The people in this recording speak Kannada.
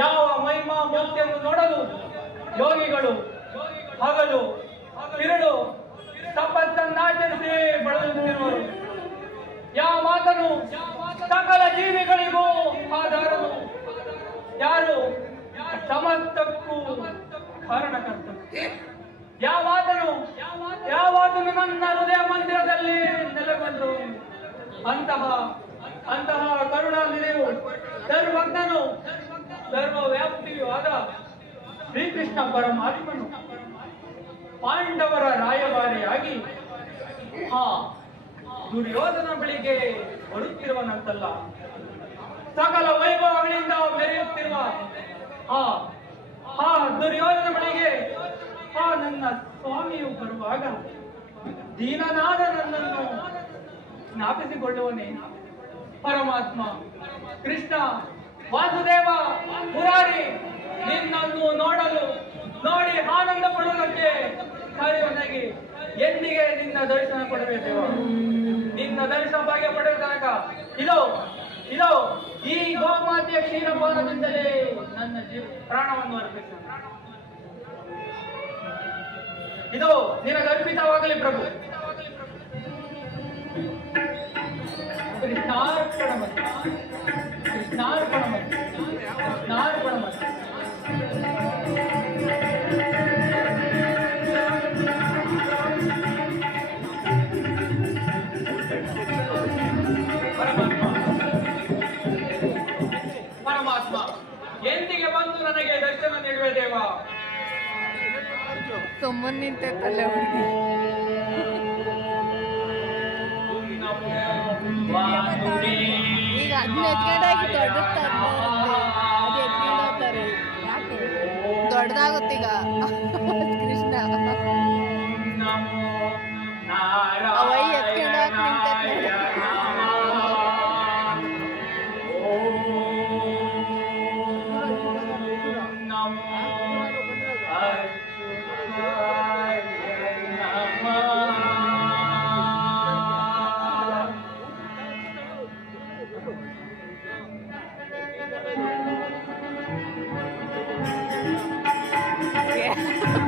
ಯಾವ ಮಹಿಮಾ ಮೂರ್ತಿಯನ್ನು ನೋಡಲು ಯೋಗಿಗಳು ಹಗಲು, ತಿರುಳು ತಪಸ್ಸನ್ನಾಚರಿಸಿ ಬಳಲುತ್ತಿರುವರು. ಯಾವ ಮಾತನು ಸಕಲ ಜೀವಿಗಳಿಗೂ ಆಧಾರವು ಯಾರು? ಸಮಸ್ತಕ್ಕೂ ಕಾರಣಕರ್ತ ಯಾವಾದನು ಯಾವಾದನು ನನ್ನ ಹೃದಯ ಮಂದಿರದಲ್ಲಿ ನೆಲೆಗೊಂಡು? ಅಂತಹ ಅಂತಹ ಕರುಣಾ ನಿಲಯವು ಸರ್ವಜ್ಞನು ಸರ್ವ ವ್ಯಾಪ್ತಿಯೂ ಶ್ರೀಕೃಷ್ಣ ಪರಮಾತ್ಮನು ಪಾಂಡವರ ರಾಯಭಾರಿಯಾಗಿ ಆ ದುರ್ಯೋಧನ ಬಳಿಗೆ ಬರುತ್ತಿರುವನಂತಲ್ಲ. ಸಕಲ ವೈಭವಗಳಿಂದ ಮೆರೆಯುತ್ತಿರುವ ಆ ಆ ದುರ್ಯೋಧನ ಬಳಿಗೆ ಆ ನನ್ನ ಸ್ವಾಮಿಯು ಬರುವಾಗ ದೀನನಾದ ನನ್ನನ್ನು ಜ್ಞಾಪಿಸಿಕೊಳ್ಳುವನೇ ಪರಮಾತ್ಮ ಕೃಷ್ಣ ವಾಸುದೇವ. ಮುರಾರಿ, ನಿನ್ನನ್ನು ನೋಡಲು ನೋಡಿ ಆನಂದ ಪಡುವುದಕ್ಕೆ ಕಾರ್ಯವನ್ನಾಗಿ ಎಂದಿಗೆ ನಿನ್ನ ದರ್ಶನ ಕೊಡಬೇಕು. ನಿನ್ನ ದರ್ಶನ ಭಾಗ್ಯ ಪಡೆಯುವ ತನಕ ಇದೋ ಇದೋ ಈ ಗೋಮಾತೆಯ ಕ್ಷೀರಪಾನದಿಂದಲೇ ನನ್ನ ಜೀವ, ಪ್ರಾಣವನ್ನು ಅರ್ಪಿಸ. ಇದು ನಿನಗೆ ಅರ್ಪಿತವಾಗಲಿ ಪ್ರಭು. ಕೃಷ್ಣಾರ್ಪಣ ಮಸ್ತು. ಕೃಷ್ಣಾರ್ಪಣ ಮಸ್ತು. ಕೃಷ್ಣಾರ್ಪಣ ಮಸ್ತು. ಪರಮಾತ್ಮ ಬಂದು ನನಗೆ ದರ್ಶನ ನೀಡುವ ದೇವ ಹುಡುಗಿ ಅದನ್ನ ದೊಡ್ಡ ದೊಡ್ಡದು ಅದು ಎತ್ಕೊಂಡು ಹೋಗ್ತಾರೆ. ಯಾಕೆ? ದೊಡ್ಡದಾಗುತ್ತೀಗ ಕೃಷ್ಣ.